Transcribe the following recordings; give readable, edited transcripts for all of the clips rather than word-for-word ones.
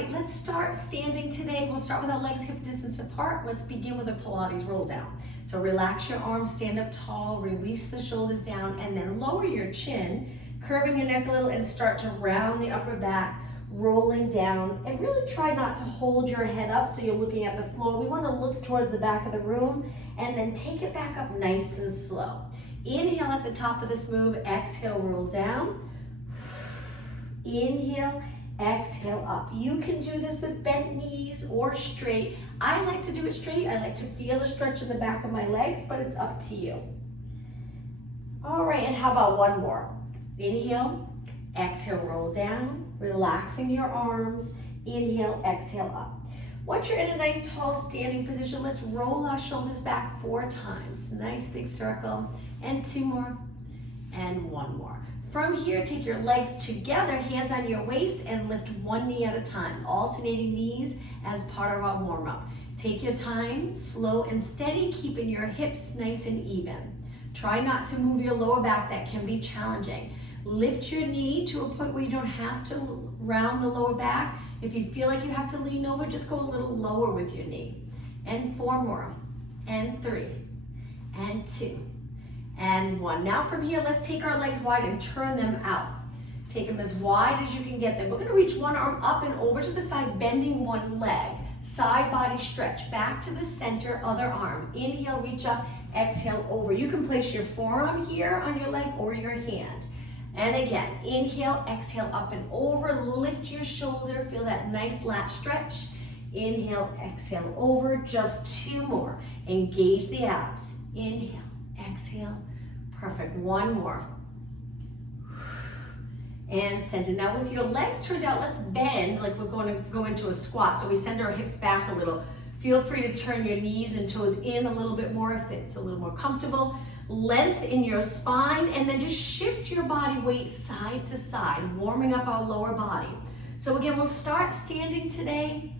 right, let's start standing today. We'll start with our legs hip distance apart. Let's begin with a Pilates roll down. So relax your arms, stand up tall, release the shoulders down, and then lower your chin, curving your neck a little, and start to round the upper back, rolling down. And really try not to hold your head up so you're looking at the floor. We want to look towards the back of the room, and then take it back up nice and slow. Inhale at the top of this move, exhale, roll down. Inhale, exhale up. You can do this with bent knees or straight. I like to do it straight. I like to feel the stretch in the back of my legs, but it's up to you. All right, and how about one more? Inhale, exhale, roll down, relaxing your arms. Inhale, exhale up. Once you're in a nice tall standing position, let's roll our shoulders back 4 times. Nice big circle, and 2 more, and 1 more. From here, take your legs together, hands on your waist, and lift 1 knee at a time, alternating knees as part of our warm-up. Take your time, slow and steady, keeping your hips nice and even. Try not to move your lower back, that can be challenging. Lift your knee to a point where you don't have to round the lower back. If you feel like you have to lean over, just go a little lower with your knee. And 4 more, and 3, and 2. And 1. Now from here, let's take our legs wide and turn them out. Take them as wide as you can get them. We're gonna reach one arm up and over to the side, bending one leg. Side body stretch, back to the center, other arm. Inhale, reach up, exhale, over. You can place your forearm here on your leg or your hand. And again, inhale, exhale, up and over. Lift your shoulder, feel that nice lat stretch. Inhale, exhale, over. Just 2 more. Engage the abs. Inhale, exhale. Perfect. 1 more. And center. Now with your legs turned out, let's bend like we're going to go into a squat. So we send our hips back a little. Feel free to turn your knees and toes in a little bit more if it's a little more comfortable. Length in your spine, and then just shift your body weight side to side, warming up our lower body. So again, we'll start standing today.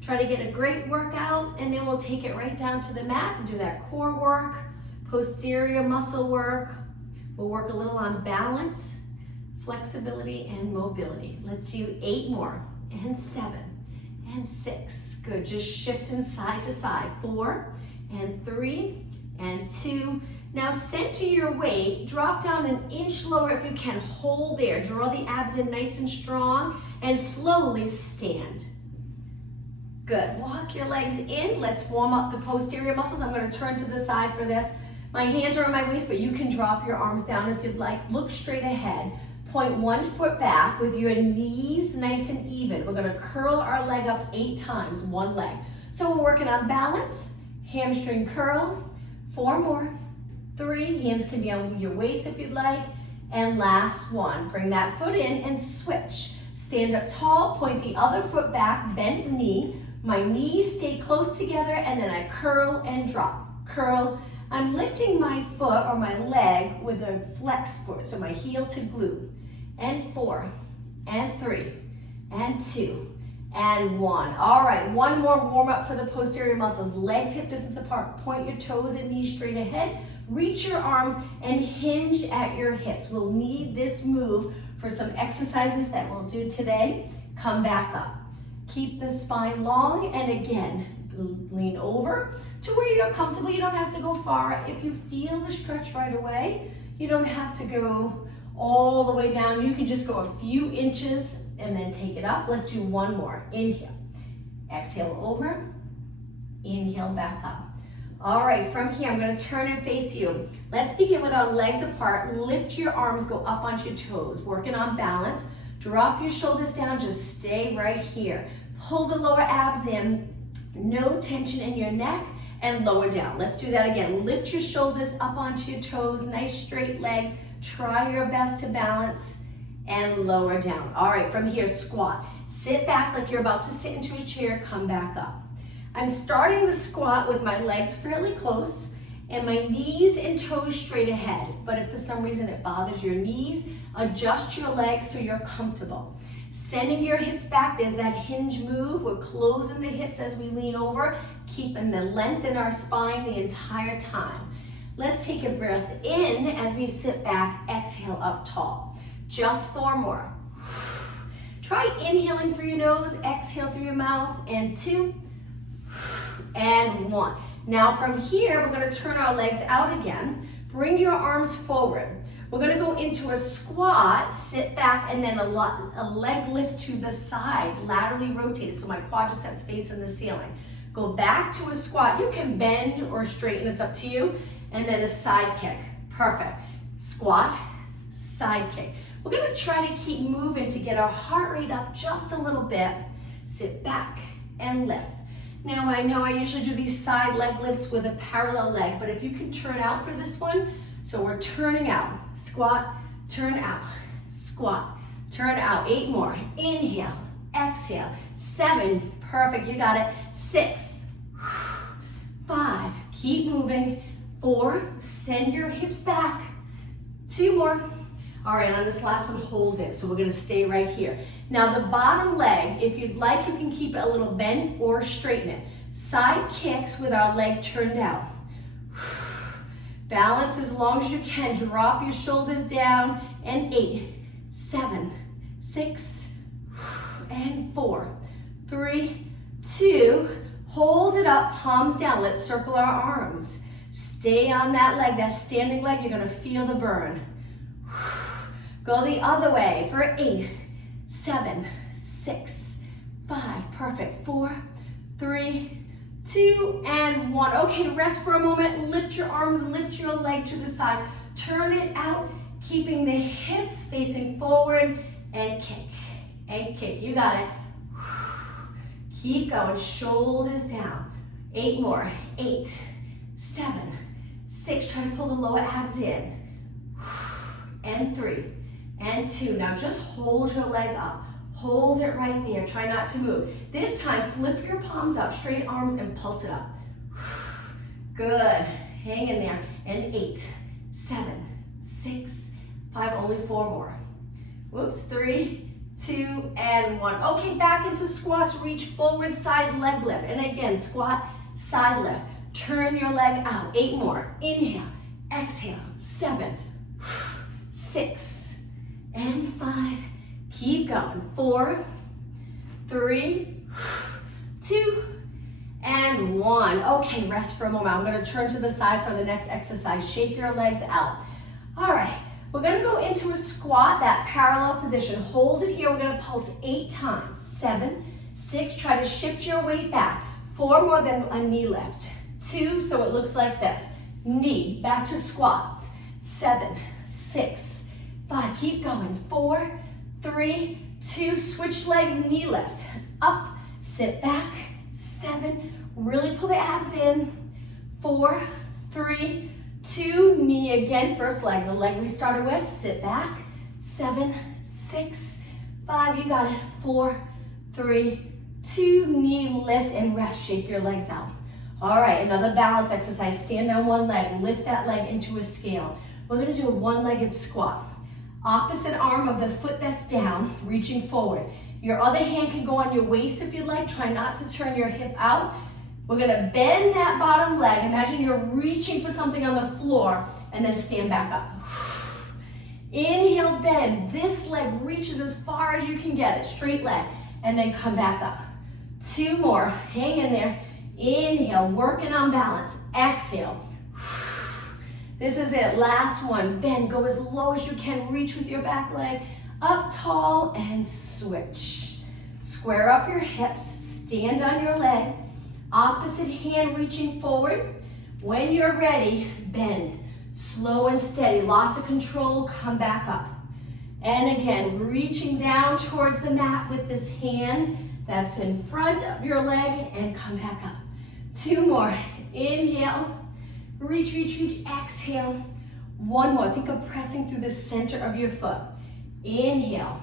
Try to get a great workout, and then we'll take it right down to the mat and do that core work. Posterior muscle work. We'll work a little on balance, flexibility, and mobility. Let's do 8 more, and 7, and 6. Good, just shifting side to side. 4, and 3, and 2. Now center your weight, drop down an inch lower if you can, hold there. Draw the abs in nice and strong, and slowly stand. Good, walk your legs in. Let's warm up the posterior muscles. I'm gonna turn to the side for this. My hands are on my waist, but you can drop your arms down if you'd like. Look straight ahead. Point 1 foot back with your knees nice and even. We're gonna curl our leg up 8 times, 1 leg. So we're working on balance, hamstring curl. 4 more, 3, hands can be on your waist if you'd like. And last 1, bring that foot in and switch. Stand up tall, point the other foot back, bent knee. My knees stay close together, and then I curl and drop. Curl. I'm lifting my foot or my leg with a flex foot, so my heel to glute. And 4, and 3, and 2, and 1. All right, 1 more warm up for the posterior muscles. Legs hip distance apart. Point your toes and knees straight ahead. Reach your arms and hinge at your hips. We'll need this move for some exercises that we'll do today. Come back up. Keep the spine long, and again, lean over to where you're comfortable. You don't have to go far. If you feel the stretch right away, you don't have to go all the way down. You can just go a few inches and then take it up. Let's do 1 more. Inhale, exhale over, inhale back up. All right, from here, I'm gonna turn and face you. Let's begin with our legs apart. Lift your arms, go up onto your toes. Working on balance. Drop your shoulders down, just stay right here. Pull the lower abs in, no tension in your neck, and lower down. Let's do that again. Lift your shoulders up onto your toes, nice straight legs. Try your best to balance and lower down. All right, from here, squat. Sit back like you're about to sit into a chair, come back up. I'm starting the squat with my legs fairly close and my knees and toes straight ahead. But if for some reason it bothers your knees, adjust your legs so you're comfortable. Sending your hips back, there's that hinge move. We're closing the hips as we lean over, keeping the length in our spine the entire time. Let's take a breath in as we sit back, exhale up tall. Just 4 more. Try inhaling through your nose, exhale through your mouth, and 2, and 1. Now from here, we're gonna turn our legs out again. Bring your arms forward. We're gonna go into a squat, sit back, and then a leg lift to the side, laterally rotated, so my quadriceps facing the ceiling. Go back to a squat. You can bend or straighten, it's up to you. And then a side kick. Perfect. Squat, side kick. We're gonna try to keep moving to get our heart rate up just a little bit. Sit back and lift. Now I know I usually do these side leg lifts with a parallel leg, but if you can turn out for this one, so we're turning out, squat, turn out, squat, turn out. 8 more. Inhale, exhale. 7, perfect, you got it. 6, 5, keep moving. 4, send your hips back. 2 more. All right, on this last one, hold it. So we're gonna stay right here. Now the bottom leg, if you'd like, you can keep it a little bent or straighten it. Side kicks with our leg turned out. Balance as long as you can. Drop your shoulders down. And 8, 7, 6, and 4, 3, 2. Hold it up, palms down. Let's circle our arms. Stay on that leg, that standing leg. You're gonna feel the burn. Go the other way for 8, 7, 6, 5. Perfect. 4, 3, 2, and 1. Okay, rest for a moment. Lift your arms, lift your leg to the side. Turn it out, keeping the hips facing forward, and kick, and kick. You got it. Keep going, shoulders down. 8 more. 8, 7, 6. Try to pull the lower abs in. And 3, and 2. Now just hold your leg up. Hold it right there. Try not to move. This time, flip your palms up, straight arms, and pulse it up. Good. Hang in there. And 8, 7, 6, 5. Only 4 more. Whoops. 3, 2, and 1. Okay, back into squats. Reach forward, side leg lift. And again, squat, side lift. Turn your leg out. 8 more. Inhale, exhale. 7, 6, and 5. Keep going. 4, 3, 2, and 1. Okay, rest for a moment. I'm gonna turn to the side for the next exercise. Shake your legs out. All right, we're gonna go into a squat, that parallel position. Hold it here. We're gonna pulse 8 times. 7, 6, try to shift your weight back. 4 more, then a knee lift. 2, so it looks like this. Knee, back to squats. 7, 6, 5, keep going. 4, 3, 2, switch legs, knee lift. Up, sit back. 7, really pull the abs in. 4, 3, 2, knee again. First leg, the leg we started with. Sit back. 7, 6, 5, you got it. 4, 3, 2, knee lift and rest. Shake your legs out. All right, another balance exercise. Stand on one leg, lift that leg into a scale. We're gonna do a one-legged squat. Opposite arm of the foot that's down, reaching forward. Your other hand can go on your waist if you'd like. Try not to turn your hip out. We're gonna bend that bottom leg. Imagine you're reaching for something on the floor and then stand back up. Inhale, bend. This leg reaches as far as you can get it, straight leg, and then come back up. 2 more, hang in there. Inhale, working on balance. Exhale. This is it, last one. Bend, go as low as you can. Reach with your back leg. Up tall and switch. Square up your hips, stand on your leg. Opposite hand reaching forward. When you're ready, bend. Slow and steady, lots of control, come back up. And again, reaching down towards the mat with this hand that's in front of your leg and come back up. 2 more, inhale. Reach, reach, reach, exhale. 1 more, think of pressing through the center of your foot. Inhale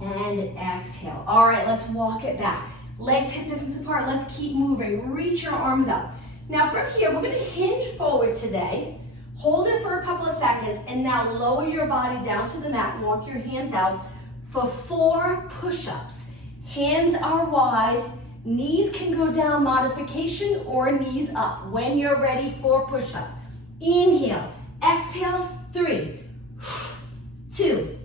and exhale. All right, let's walk it back. Legs hip distance apart, let's keep moving. Reach your arms up. Now from here, we're gonna hinge forward today. Hold it for a couple of seconds and now lower your body down to the mat and walk your hands out for 4 push-ups. Hands are wide. Knees can go down, modification, or knees up. When you're ready, 4 push-ups. Inhale, exhale, 3, 2,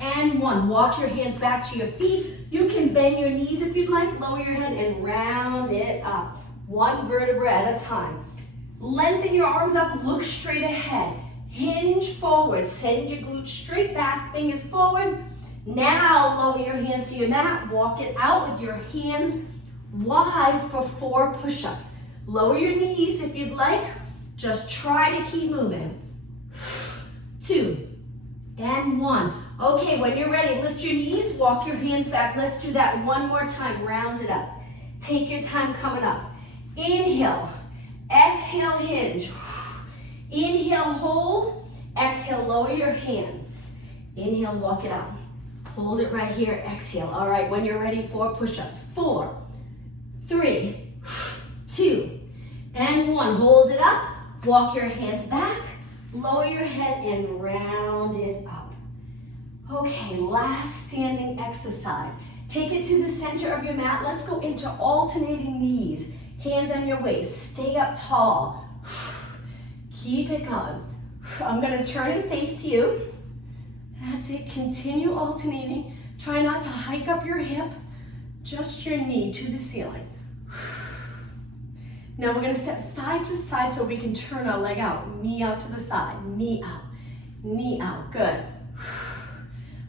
and and 1. Walk your hands back to your feet. You can bend your knees if you'd like. Lower your head and round it up. 1 vertebra at a time. Lengthen your arms up. Look straight ahead. Hinge forward. Send your glutes straight back. Fingers forward. Now lower your hands to your mat. Walk it out with your hands wide for 4 push-ups. Lower your knees if you'd like. Just try to keep moving. 2 and 1. Okay, when you're ready, lift your knees, walk your hands back. Let's do that one more time. Round it up. Take your time coming up. Inhale. Exhale, hinge. Inhale, hold. Exhale, lower your hands. Inhale, walk it out. Hold it right here. Exhale. All right, when you're ready, 4 push-ups. 4, 3, 2, and 1. Hold it up. Walk your hands back. Lower your head and round it up. Okay, last standing exercise. Take it to the center of your mat. Let's go into alternating knees. Hands on your waist. Stay up tall. Keep it going. I'm going to turn and face you. That's it. Continue alternating. Try not to hike up your hip. Just your knee to the ceiling. Now we're going to step side to side so we can turn our leg out. Knee out to the side. Knee out. Knee out. Good.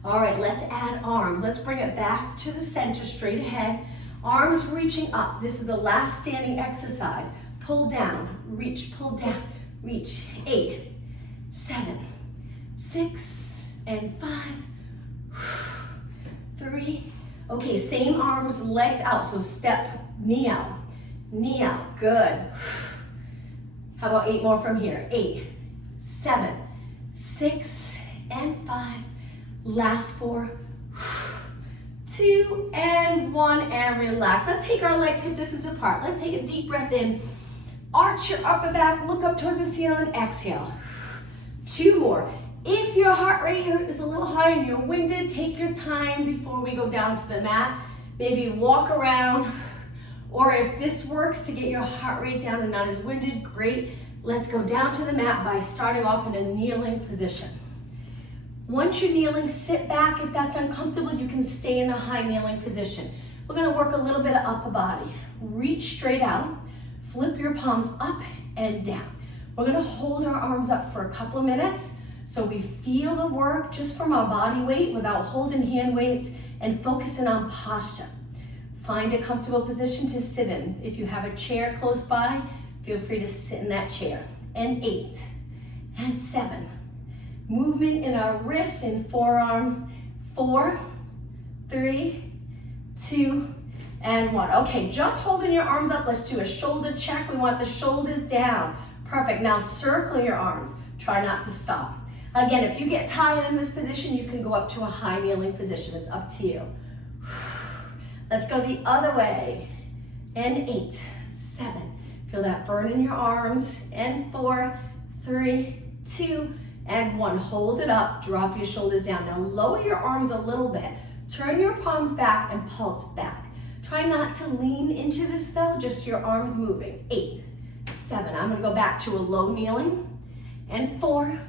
All right, let's add arms. Let's bring it back to the center, straight ahead. Arms reaching up. This is the last standing exercise. Pull down, reach, pull down, reach. 8, 7, 6, and 5, 3. Okay, same arms, legs out. So step, knee out, good. How about 8 more from here? 8, 7, 6, and 5. Last 4, 2, and 1, and relax. Let's take our legs hip distance apart. Let's take a deep breath in. Arch your upper back, look up towards the ceiling, exhale. 2 more. If your heart rate is a little high and you're winded, take your time before we go down to the mat. Maybe walk around, or if this works to get your heart rate down and not as winded, great. Let's go down to the mat by starting off in a kneeling position. Once you're kneeling, sit back. If that's uncomfortable, you can stay in a high kneeling position. We're going to work a little bit of upper body. Reach straight out. Flip your palms up and down. We're going to hold our arms up for a couple of minutes so we feel the work just from our body weight without holding hand weights and focusing on posture. Find a comfortable position to sit in. If you have a chair close by, feel free to sit in that chair. And 8 and 7. Movement in our wrists and forearms. 4, 3, 2, and 1. Okay, just holding your arms up. Let's do a shoulder check. We want the shoulders down. Perfect. Now circle your arms. Try not to stop. Again, if you get tired in this position, you can go up to a high kneeling position. It's up to you. Let's go the other way. And 8, 7. Feel that burn in your arms. And 4, 3, 2, and 1. Hold it up, drop your shoulders down. Now lower your arms a little bit. Turn your palms back and pulse back. Try not to lean into this though, just your arms moving. 8, 7. I'm gonna go back to a low kneeling. And 4,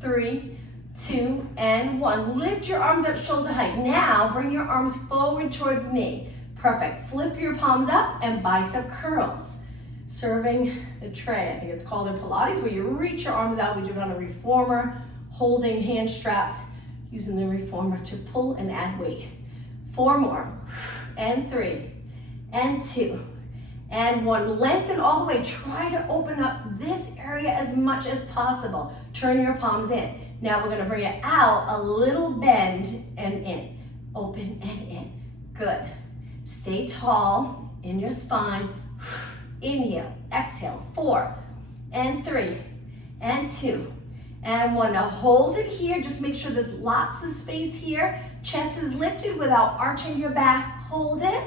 3, 2, and 1. Lift your arms up shoulder height. Now bring your arms forward towards me. Perfect. Flip your palms up and bicep curls. Serving the tray, I think it's called in Pilates, where you reach your arms out. We do it on a reformer, holding hand straps, using the reformer to pull and add weight. 4 more, and 3, and 2, and 1. Lengthen all the way. Try to open up this area as much as possible. Turn your palms in. Now we're gonna bring it out, a little bend and in. Open and in. Good. Stay tall in your spine. Inhale, exhale. 4, and 3, and 2, and 1. Now hold it here. Just make sure there's lots of space here. Chest is lifted without arching your back. Hold it.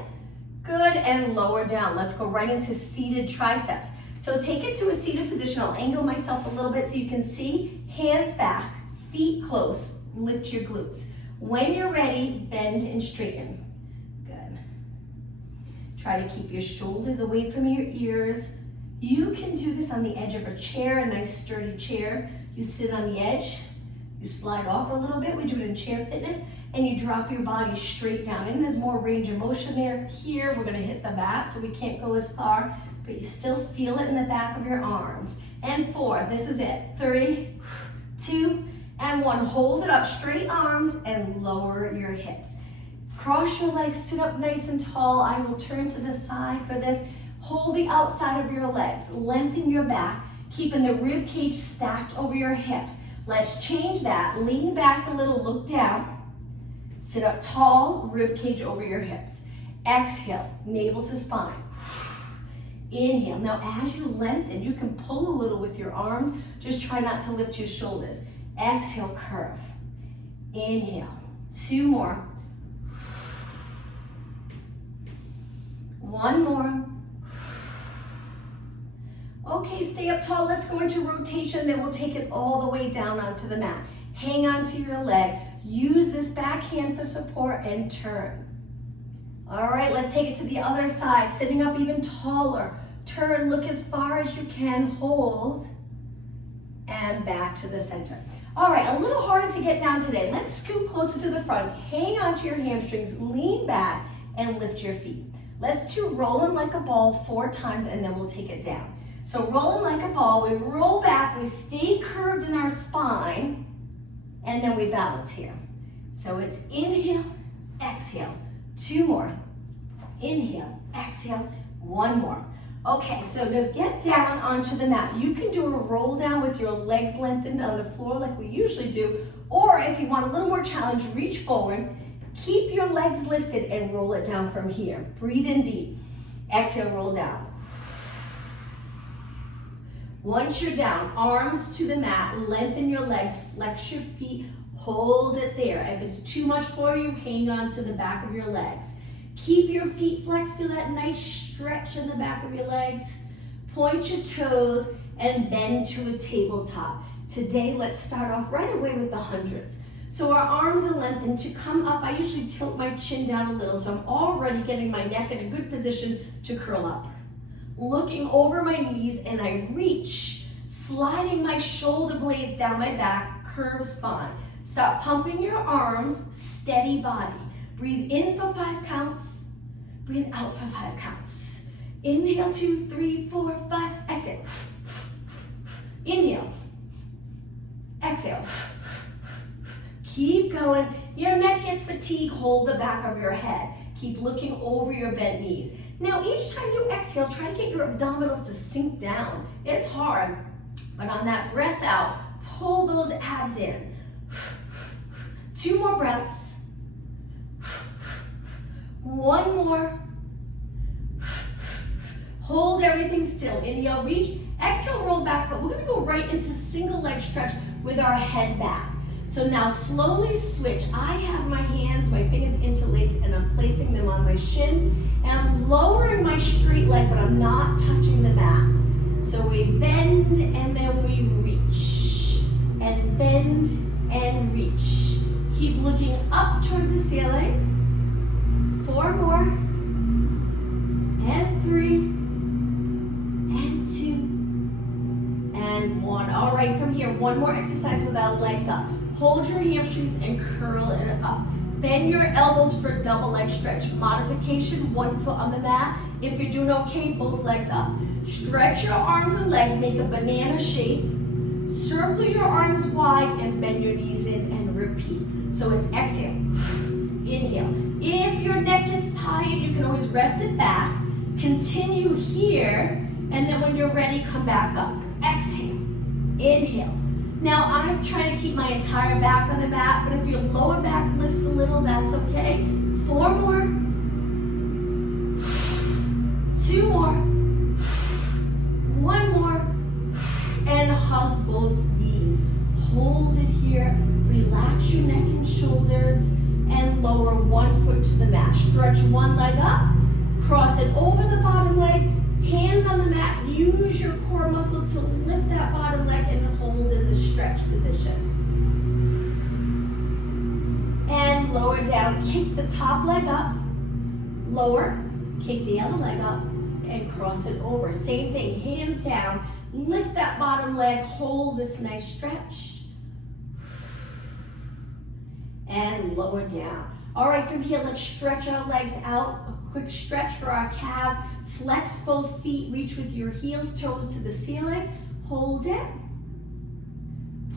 Good, and lower down. Let's go right into seated triceps. So take it to a seated position. I'll angle myself a little bit so you can see. Hands back, feet close. Lift your glutes. When you're ready, bend and straighten. Try to keep your shoulders away from your ears. You can do this on the edge of a chair, a nice sturdy chair. You sit on the edge, you slide off a little bit. We do it in chair fitness. and you drop your body straight down. And there's more range of motion there. Here, we're gonna hit the mat, so we can't go as far, but you still feel it in the back of your arms. And 4, this is it. 3, 2, and 1. Hold it up, straight arms, and lower your hips. Cross your legs, sit up nice and tall. I will turn to the side for this. Hold the outside of your legs, lengthen your back, keeping the rib cage stacked over your hips. Let's change that. Lean back a little, look down. Sit up tall, rib cage over your hips. Exhale, navel to spine. Inhale. Now as you lengthen, you can pull a little with your arms. Just try not to lift your shoulders. Exhale, curve. Inhale. 2 more. 1 more. Okay, stay up tall. Let's go into rotation. Then we'll take it all the way down onto the mat. Hang onto your leg. Use this back hand for support and turn. All right, let's take it to the other side. Sitting up even taller. Turn, look as far as you can. Hold. And back to the center. All right, a little harder to get down today. Let's scoot closer to the front. Hang onto your hamstrings. Lean back and lift your feet. Let's do rolling like a ball 4 times, and then we'll take it down. So rolling like a ball, we roll back, we stay curved in our spine, and then we balance here. So it's inhale, exhale. 2 more. Inhale, exhale. 1 more. Okay, so to get down onto the mat, you can do a roll down with your legs lengthened on the floor like we usually do, or if you want a little more challenge, reach forward, keep your legs lifted and roll it down from here. Breathe in deep. Exhale, roll down. Once you're down, arms to the mat, lengthen your legs, flex your feet, hold it there. If it's too much for you, hang on to the back of your legs. Keep your feet flexed, feel that nice stretch in the back of your legs. Point your toes and bend to a tabletop. Today, let's start off right away with the hundreds. So our arms are lengthened. To come up, I usually tilt my chin down a little, so I'm already getting my neck in a good position to curl up. Looking over my knees, and I reach, sliding my shoulder blades down my back, curved spine. Stop pumping your arms, steady body. Breathe in for 5 counts, breathe out for 5 counts. Inhale, 2, 3, 4, 5, exhale. Inhale, exhale. Keep going. Your neck gets fatigued, hold the back of your head. Keep looking over your bent knees. Now, each time you exhale, try to get your abdominals to sink down. It's hard, but on that breath out, pull those abs in. 2 more breaths. 1 more. Hold everything still. Inhale, reach. Exhale, roll back, but we're gonna go right into single leg stretch with our head back. So now slowly switch. I have my hands, my fingers interlaced, and I'm placing them on my shin, and I'm lowering my straight leg, but I'm not touching the mat. So we bend, and then we reach, and bend, and reach. Keep looking up towards the ceiling. 4 more, and 3, and 2, and 1. All right, from here, 1 more exercise with our legs up. Hold your hamstrings and curl it up. Bend your elbows for double leg stretch. Modification, 1 foot on the mat. If you're doing okay, both legs up. Stretch your arms and legs, make a banana shape. Circle your arms wide and bend your knees in and repeat. So it's exhale, inhale. If your neck gets tired, you can always rest it back. Continue here, and then when you're ready, come back up. Exhale, inhale. Now I'm trying to keep my entire back on the mat, but if your lower back lifts a little, that's okay. 4 more. 2 more. 1 more. And hug both knees. Hold it here. Relax your neck and shoulders and lower 1 foot to the mat. Stretch 1 leg up. Cross it over the bottom leg. Hands on the mat. Use your core muscles to lift that bottom leg and hold in the stretch position. And lower down. Kick the top leg up. Lower. Kick the other leg up and cross it over. Same thing. Hands down. Lift that bottom leg. Hold this nice stretch. and lower down. All right, from here, let's stretch our legs out. A quick stretch for our calves. Flex both feet, reach with your heels, toes to the ceiling. Hold it.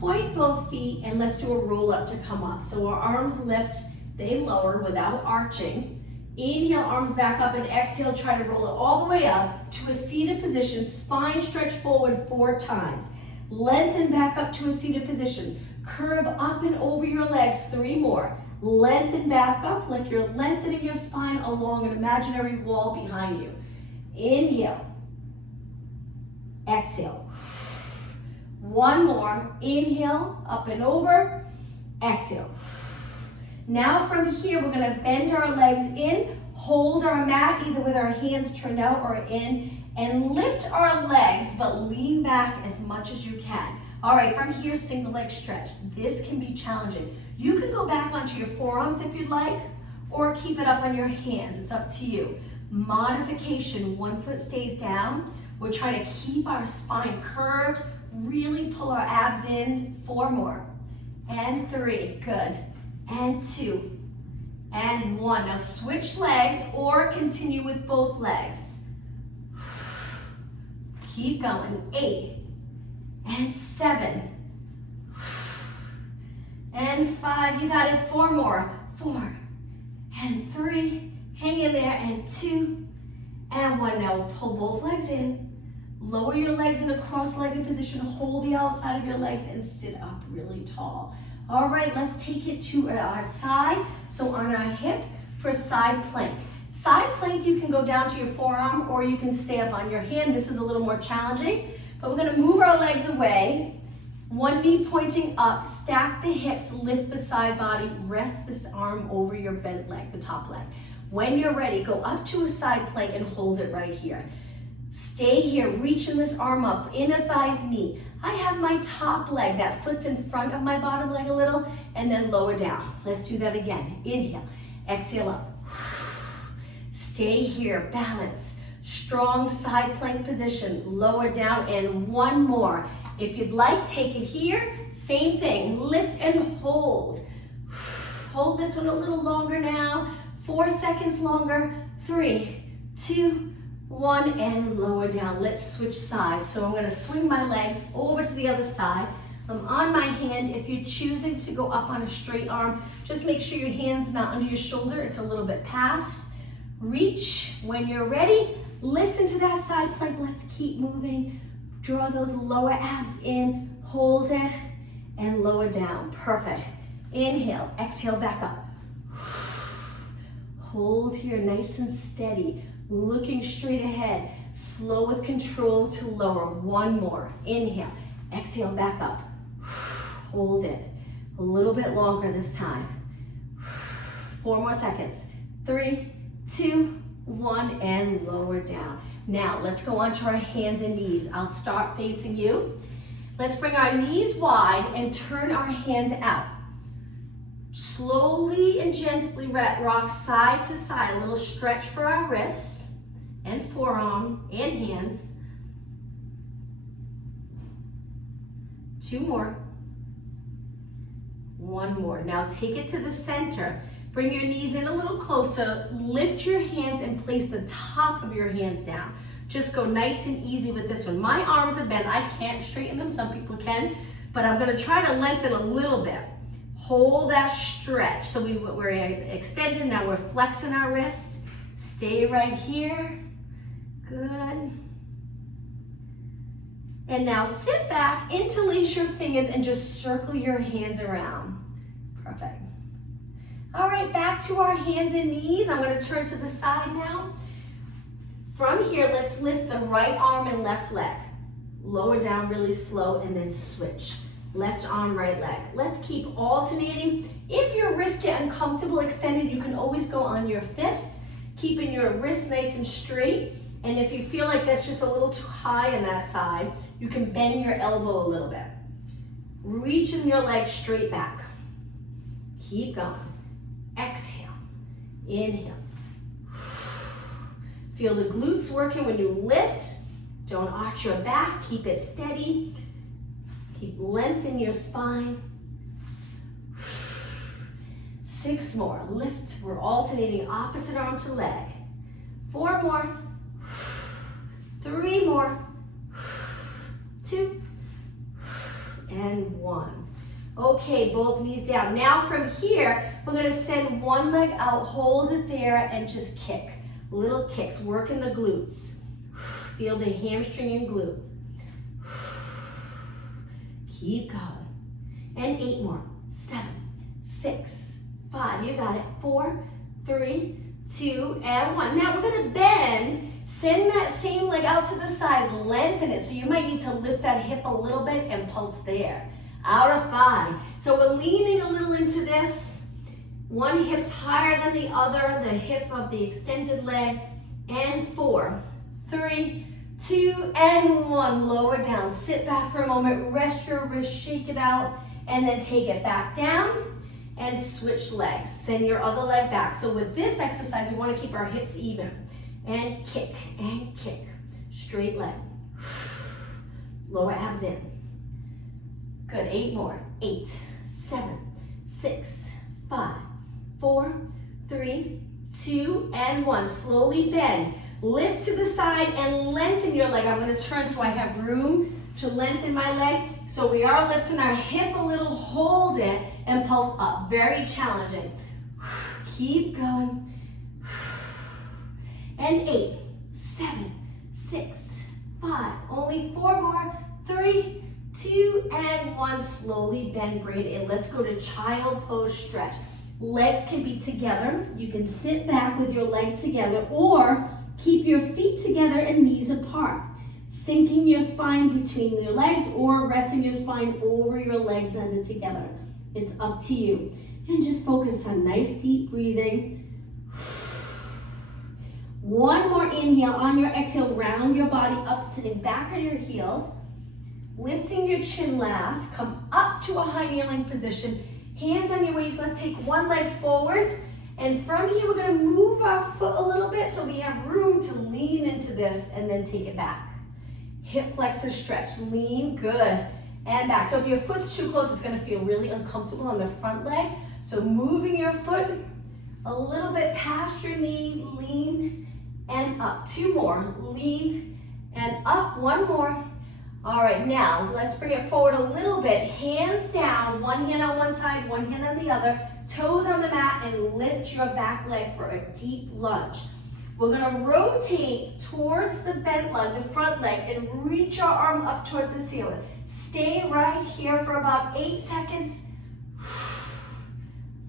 Point both feet, and let's do a roll up to come up. So our arms lift, they lower without arching. Inhale, arms back up, and exhale, try to roll it all the way up to a seated position. Spine stretch forward 4 times. Lengthen back up to a seated position. Curve up and over your legs 3 more. Lengthen back up like you're lengthening your spine along an imaginary wall behind you. Inhale. Exhale. 1 more. Inhale, up and over. Exhale. Now from here, we're going to bend our legs in, hold our mat either with our hands turned out or in, and lift our legs, but lean back as much as you can. All right, from here, single leg stretch. This can be challenging. You can go back onto your forearms if you'd like, or keep it up on your hands. It's up to you. Modification, 1 foot stays down. We're trying to keep our spine curved, really pull our abs in. 4 more, and 3, good. And 2, and 1. Now switch legs or continue with both legs. Keep going. 8, and 7, and 5. You got it. 4 more. 4, and 3. Hang in there. And 2, and 1. Now pull both legs in. Lower your legs in a cross-legged position. Hold the outside of your legs and sit up really tall. All right, let's take it to our side. So on our hip for side plank. Side plank, you can go down to your forearm or you can stay up on your hand. This is a little more challenging, but we're gonna move our legs away. 1 knee pointing up, stack the hips, lift the side body, rest this arm over your bent leg, the top leg. When you're ready, go up to a side plank and hold it right here. Stay here, reaching this arm up, inner thighs meet. I have my top leg, that foot's in front of my bottom leg a little, and then lower down. Let's do that again. Inhale, exhale up. Stay here, balance. Strong side plank position, lower down, and 1 more. If you'd like, take it here. Same thing, lift and hold. Hold this one a little longer now. 4 seconds longer. 3, 2, 1, and lower down. Let's switch sides. So I'm going to swing my legs over to the other side. I'm on my hand. If you're choosing to go up on a straight arm, just make sure your hand's not under your shoulder. It's a little bit past. Reach. When you're ready, lift into that side plank. Let's keep moving. Draw those lower abs in. Hold it and lower down. Perfect. Inhale. Exhale back up. Hold here nice and steady. Looking straight ahead, slow with control to lower. 1 more. Inhale, exhale back up. Hold it. A little bit longer this time. 4 more seconds. 3, 2, 1, and lower down. Now let's go onto our hands and knees. I'll start facing you. Let's bring our knees wide and turn our hands out. Slowly and gently rock side to side. A little stretch for our wrists and forearm and hands. 2 more. 1 more. Now take it to the center. Bring your knees in a little closer. Lift your hands and place the top of your hands down. Just go nice and easy with this one. My arms are bent. I can't straighten them. Some people can, but I'm going to try to lengthen a little bit. Hold that stretch. So we're extended. Now we're flexing our wrist. Stay right here. Good. And now sit back, interlace your fingers, and just circle your hands around. Perfect. All right, back to our hands and knees. I'm going to turn to the side now. From here, let's lift the right arm and left leg. Lower down really slow and then switch. Left arm, right leg. Let's keep alternating. If your wrists get uncomfortable extended, you can always go on your fist, keeping your wrists nice and straight. And if you feel like that's just a little too high on that side, you can bend your elbow a little bit. Reaching your leg straight back. Keep going. Exhale. Inhale. Feel the glutes working when you lift. Don't arch your back. Keep it steady. Keep lengthening your spine. 6 more. Lift. We're alternating opposite arm to leg. 4 more. 3 more. 2 and 1. Okay, both knees down. Now from here, we're going to send one leg out, hold it there, and just kick. Little kicks, working the glutes. Feel the hamstring and glutes. Keep going. And 8 more. 7, 6, 5. You got it. 4, 3, 2, and 1. Now we're going to bend. Send that same leg out to the side. Lengthen it. So you might need to lift that hip a little bit and pulse there. Outer thigh. So we're leaning a little into this. One hip's higher than the other, the hip of the extended leg. And 4, 3, 2, and 1. Lower down. Sit back for a moment. Rest your wrist. Shake it out. And then take it back down. And switch legs. Send your other leg back. So with this exercise, we want to keep our hips even. And kick. And kick. Straight leg. Lower abs in. Good. 8 more. 8, 7, 6, 5, 4, 3, 2, and 1. Slowly bend. Lift to the side and lengthen your leg. I'm going to turn so I have room to lengthen my leg. So we are lifting our hip a little. Hold it and pulse up. Very challenging. Keep going. And 8, 7, 6, 5. Only 4 more. 3, 2, and 1. Slowly bend, bring it in. Let's go to child pose stretch. Legs can be together. You can sit back with your legs together or keep your feet together and knees apart. Sinking your spine between your legs or resting your spine over your legs and together. It's up to you. And just focus on nice deep breathing. One more inhale. On your exhale, round your body up, sitting back on your heels. Lifting your chin last, come up to a high kneeling position. Hands on your waist. Let's take one leg forward. And from here, we're going to move our foot a little bit so we have room to lean into this and then take it back. Hip flexor stretch. Lean. Good. And back. So if your foot's too close, it's going to feel really uncomfortable on the front leg. So moving your foot a little bit past your knee. Lean and up. 2 more. Lean and up. 1 more. All right, now let's bring it forward a little bit. Hands down, one hand on one side, one hand on the other. Toes on the mat and lift your back leg for a deep lunge. We're gonna rotate towards the bent leg, the front leg, and reach our arm up towards the ceiling. Stay right here for about 8 seconds.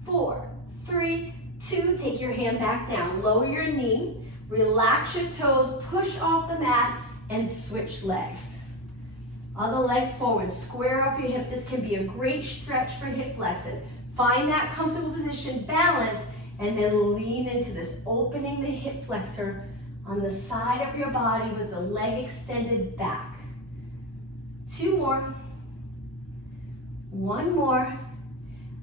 4, 3, 2, take your hand back down. Lower your knee, relax your toes, push off the mat, and switch legs. Other leg forward, square up your hip. This can be a great stretch for hip flexors. Find that comfortable position, balance, and then lean into this, opening the hip flexor on the side of your body with the leg extended back. 2 more. 1 more.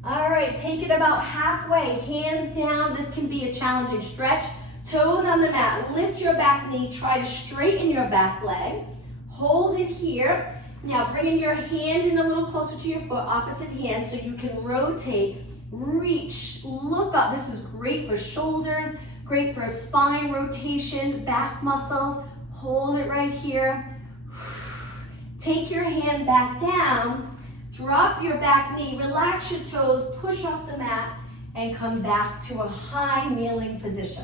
All right, take it about halfway, hands down. This can be a challenging stretch. Toes on the mat, lift your back knee, try to straighten your back leg. Hold it here. Now bringing your hand in a little closer to your foot, opposite hand, so you can rotate, reach, look up. This is great for shoulders, great for spine rotation, back muscles. Hold it right here. Take your hand back down, drop your back knee, relax your toes, push off the mat, and come back to a high kneeling position.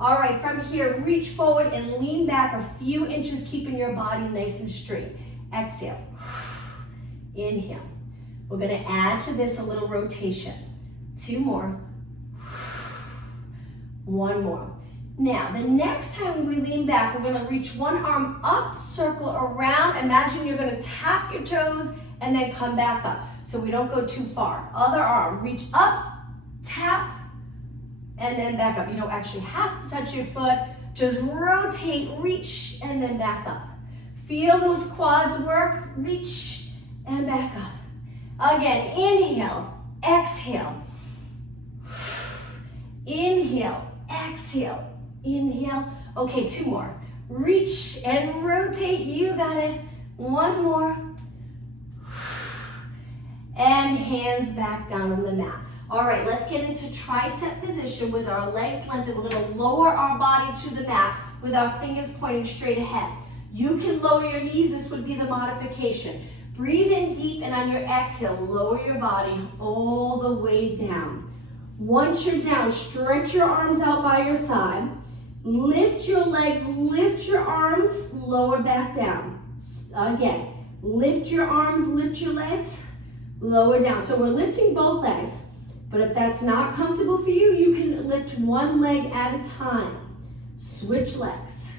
All right, from here, reach forward and lean back a few inches, keeping your body nice and straight. Exhale. Inhale. We're going to add to this a little rotation. 2 more. 1 more. Now, the next time we lean back, we're going to reach one arm up, circle around. Imagine you're going to tap your toes and then come back up so we don't go too far. Other arm, reach up, tap, and then back up. You don't actually have to touch your foot. Just rotate, reach, and then back up. Feel those quads work. Reach and back up. Again, inhale, exhale. Inhale, exhale, inhale. Okay, 2 more. Reach and rotate. You got it. 1 more. And hands back down on the mat. All right, let's get into tricep position with our legs lengthened. We're gonna lower our body to the mat with our fingers pointing straight ahead. You can lower your knees, this would be the modification. Breathe in deep, and on your exhale, lower your body all the way down. Once you're down, stretch your arms out by your side. Lift your legs, lift your arms, lower back down. Again, lift your arms, lift your legs, lower down. So we're lifting both legs, but if that's not comfortable for you, you can lift one leg at a time. Switch legs.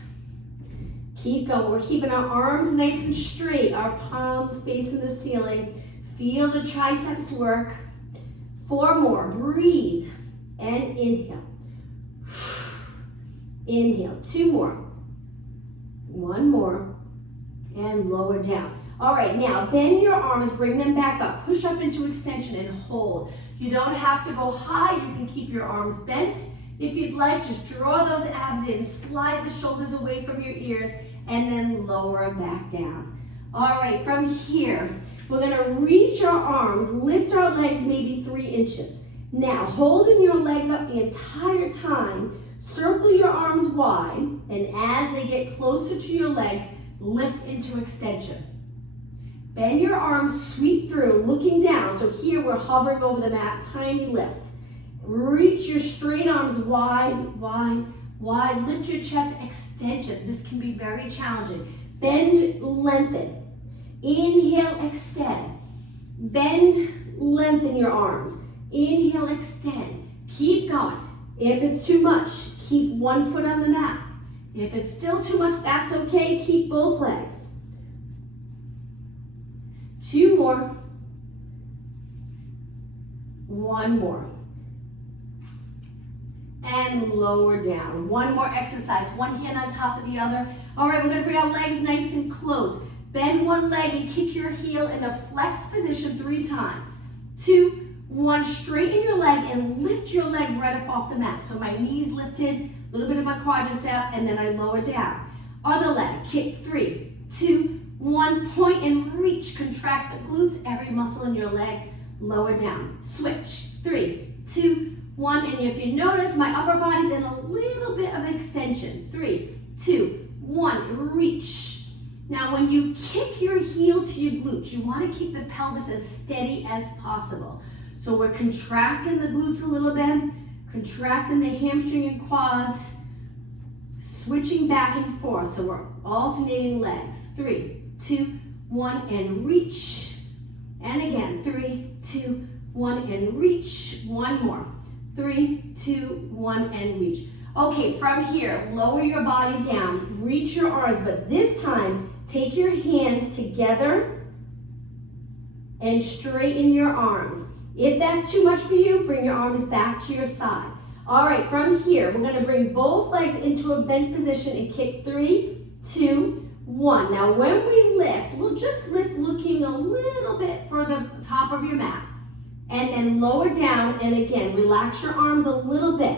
Keep going. We're keeping our arms nice and straight, our palms facing the ceiling. Feel the triceps work. 4 more. Breathe and inhale. Inhale. 2 more. 1 more. And lower down. All right, now bend your arms, bring them back up. Push up into extension and hold. You don't have to go high. You can keep your arms bent. If you'd like, just draw those abs in, slide the shoulders away from your ears, and then lower back down. All right, from here, we're gonna reach our arms, lift our legs maybe 3 inches. Now, holding your legs up the entire time, circle your arms wide, and as they get closer to your legs, lift into extension. Bend your arms, sweep through, looking down. So here we're hovering over the mat, tiny lift. Reach your straight arms wide, wide, wide. Lift your chest, extension. This can be very challenging. Bend, lengthen. Inhale, extend. Bend, lengthen your arms. Inhale, extend. Keep going. If it's too much, keep 1 foot on the mat. If it's still too much, that's okay. Keep both legs. 2 more. 1 more. And lower down. 1 more exercise. 1 hand on top of the other. All right, we're gonna bring our legs nice and close. Bend 1 leg and kick your heel in a flex position 3 times. 2, 1, straighten your leg and lift your leg right up off the mat. So my knees lifted, a little bit of my quadricep, and then I lower down. Other leg, kick 3, 2, 1, point and reach. Contract the glutes, every muscle in your leg, lower down. Switch, 3, 2, 1, and if you notice, my upper body's in a little bit of extension. 3, 2, 1, reach. Now when you kick your heel to your glutes, you want to keep the pelvis as steady as possible. So we're contracting the glutes a little bit, contracting the hamstring and quads, switching back and forth. So we're alternating legs. 3, 2, 1, and reach. And again, 3, 2, 1, and reach. 1 more. 3, 2, 1, and reach. Okay, from here, lower your body down, reach your arms, but this time, take your hands together and straighten your arms. If that's too much for you, bring your arms back to your side. All right, from here, we're gonna bring both legs into a bent position and kick 3, 2, 1. Now, when we lift, we'll just lift looking a little bit for the top of your mat. And then lower down, and again, relax your arms a little bit.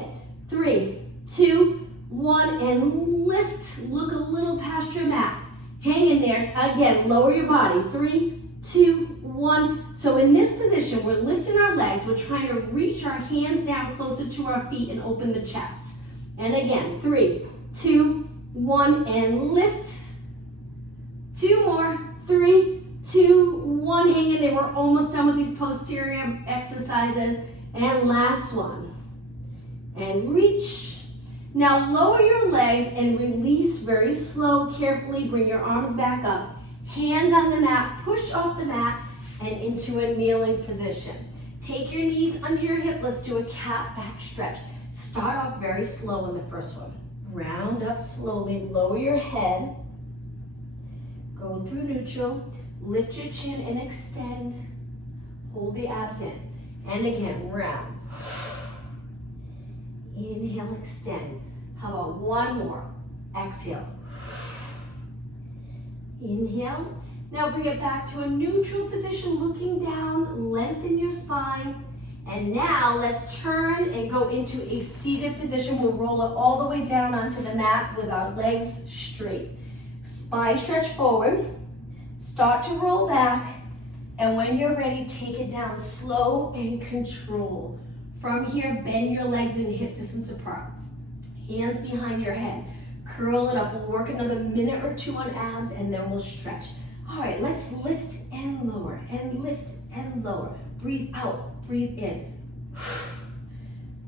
3, 2, 1, and lift. Look a little past your mat. Hang in there. Again, lower your body. 3, 2, 1. So in this position, we're lifting our legs. We're trying to reach our hands down closer to our feet and open the chest. And again, 3, 2, 1, and lift. 2 more. 3, 2, 1. Hang in there. We're almost done with these posterior exercises. And last one. And reach. Now lower your legs and release very slow, carefully. Bring your arms back up. Hands on the mat, push off the mat and into a kneeling position. Take your knees under your hips. Let's do a cat back stretch. Start off very slow in the first one. Round up slowly, lower your head. Go through neutral. Lift your chin and extend. Hold the abs in. And again, round. Inhale, extend. How about 1 more? Exhale. Inhale. Now bring it back to a neutral position, looking down, lengthen your spine. And now let's turn and go into a seated position. We'll roll it all the way down onto the mat with our legs straight. Spine stretch forward. Start to roll back. And when you're ready, take it down slow and control. From here, bend your legs in hip distance apart. Hands behind your head. Curl it up. We'll work another minute or two on abs and then we'll stretch. All right, let's lift and lower and lift and lower. Breathe out, breathe in.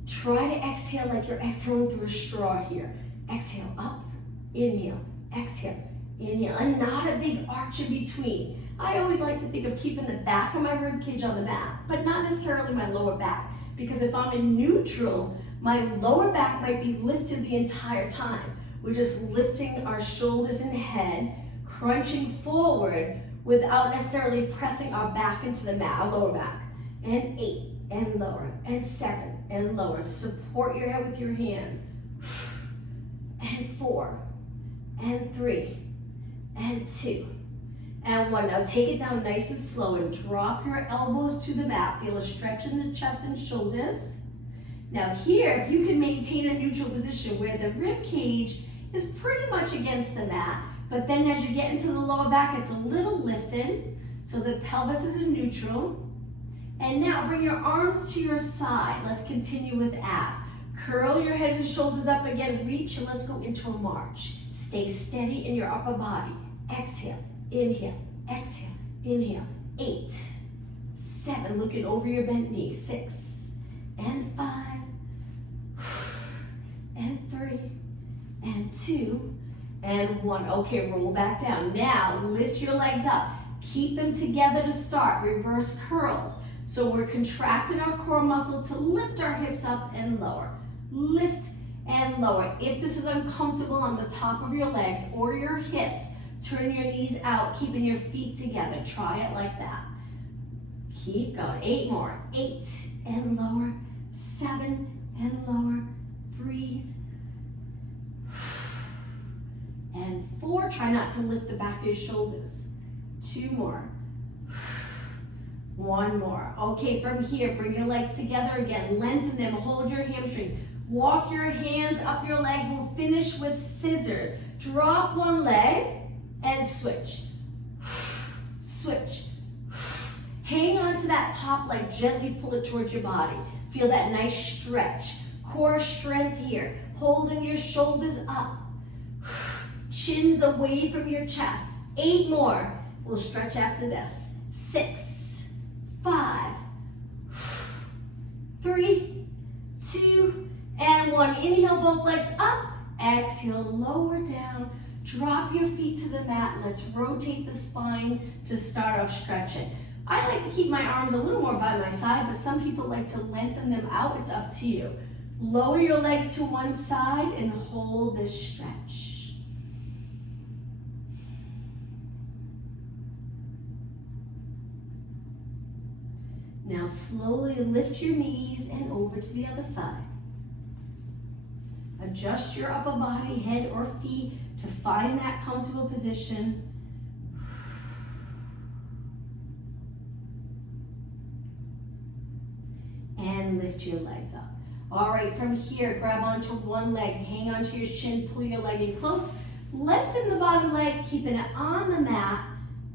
Try to exhale like you're exhaling through a straw here. Exhale up, inhale, exhale, inhale. And not a big arch in between. I always like to think of keeping the back of my rib cage on the mat, but not necessarily my lower back. Because if I'm in neutral, my lower back might be lifted the entire time. We're just lifting our shoulders and head, crunching forward without necessarily pressing our back into the mat, our lower back. And 8, and lower, and 7, and lower. Support your head with your hands. And 4, and 3, and 2, and 1. Now take it down nice and slow and drop your elbows to the mat. Feel a stretch in the chest and shoulders. Now here, if you can maintain a neutral position where the rib cage is pretty much against the mat, but then as you get into the lower back, it's a little lifted, so the pelvis is in neutral. And now bring your arms to your side. Let's continue with abs. Curl your head and shoulders up again. Reach and let's go into a march. Stay steady in your upper body. Exhale, inhale, exhale, inhale. 8, 7, looking over your bent knee. 6, and 5, and 3, and 2, and 1. Okay, roll back down. Now lift your legs up. Keep them together to start. Reverse curls. So we're contracting our core muscles to lift our hips up and lower. Lift and lower. If this is uncomfortable on the top of your legs or your hips, turn your knees out, keeping your feet together. Try it like that. Keep going. 8 more. 8 and lower. 7 and lower. Breathe. And 4. Try not to lift the back of your shoulders. 2 more. 1 more. Okay, from here, bring your legs together again. Lengthen them. Hold your hamstrings. Walk your hands up your legs. We'll finish with scissors. Drop one leg and switch. Switch. Hang on to that top leg. Gently pull it towards your body. Feel that nice stretch. Core strength here. Holding your shoulders up. Chins away from your chest. 8 more. We'll stretch after this. 6, 5, 3, 2, and 1. Inhale, both legs up. Exhale, lower down. Drop your feet to the mat. Let's rotate the spine to start off stretching. I like to keep my arms a little more by my side, but some people like to lengthen them out. It's up to you. Lower your legs to one side and hold this stretch. Now slowly lift your knees and over to the other side. Adjust your upper body, head or feet to find that comfortable position. And lift your legs up. All right, from here, grab onto one leg, hang onto your shin, pull your leg in close. Lengthen the bottom leg, keeping it on the mat,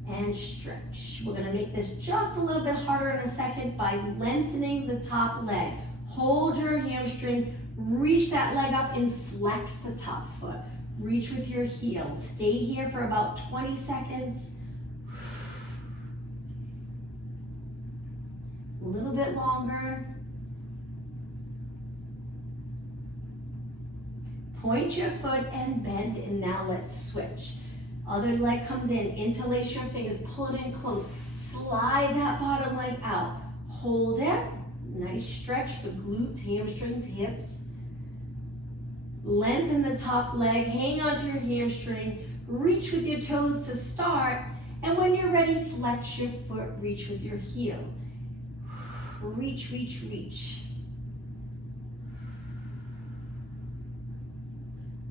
and stretch. We're gonna make this just a little bit harder in a second by lengthening the top leg. Hold your hamstring, reach that leg up and flex the top foot. Reach with your heel. Stay here for about 20 seconds. A little bit longer. Point your foot and bend, and now let's switch. Other leg comes in, interlace your fingers, pull it in close. Slide that bottom leg out. Hold it. Nice stretch for glutes, hamstrings, hips. Lengthen the top leg, hang onto your hamstring, reach with your toes to start, and when you're ready, flex your foot, reach with your heel. Reach, reach, reach.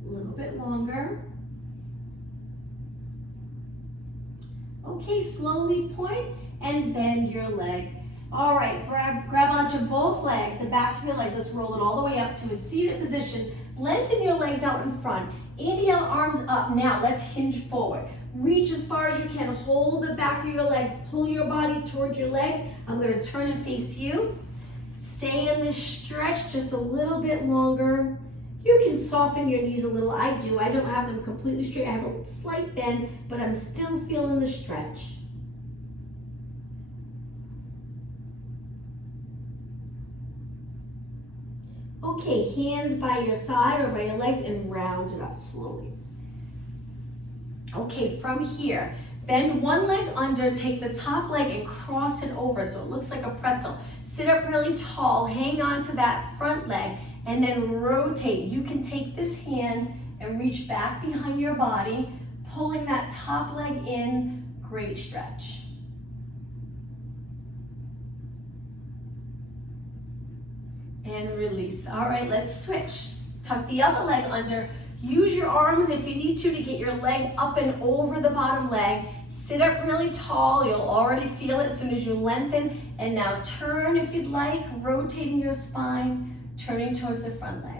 A little bit longer. Okay, slowly point and bend your leg. All right, grab onto both legs, the back of your legs. Let's roll it all the way up to a seated position. Lengthen your legs out in front. Inhale, arms up. Now let's hinge forward. Reach as far as you can. Hold the back of your legs. Pull your body towards your legs. I'm going to turn and face you. Stay in this stretch just a little bit longer. You can soften your knees a little. I do. I don't have them completely straight. I have a slight bend, but I'm still feeling the stretch. Okay, hands by your side or by your legs and round it up slowly. Okay, from here, bend one leg under, take the top leg and cross it over so it looks like a pretzel. Sit up really tall, hang on to that front leg, and then rotate. You can take this hand and reach back behind your body, pulling that top leg in. Great stretch. And release. All right, let's switch. Tuck the other leg under. Use your arms if you need to get your leg up and over the bottom leg. Sit up really tall. You'll already feel it as soon as you lengthen. And now turn if you'd like, rotating your spine, turning towards the front leg.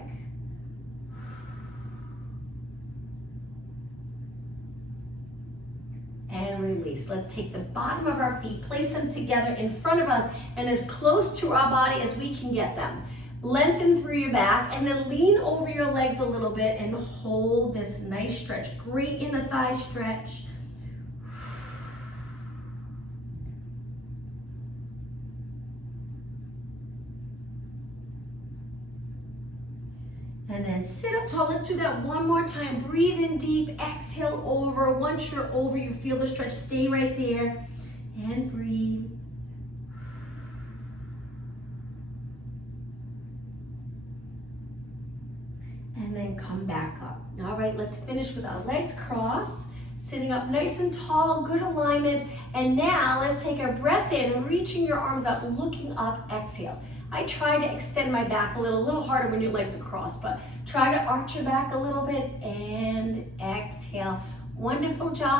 And release. Let's take the bottom of our feet, place them together in front of us and as close to our body as we can get them. Lengthen through your back and then lean over your legs a little bit and hold this nice stretch. Great inner thigh stretch. And then sit up tall. Let's do that one more time. Breathe in deep, exhale over. Once you're over, you feel the stretch. Stay right there and breathe. And then come back up. All right, let's finish with our legs crossed, sitting up nice and tall, good alignment. And now let's take our breath in, reaching your arms up, looking up, exhale. I try to extend my back a little harder when your legs are crossed, but try to arch your back a little bit and exhale. Wonderful job.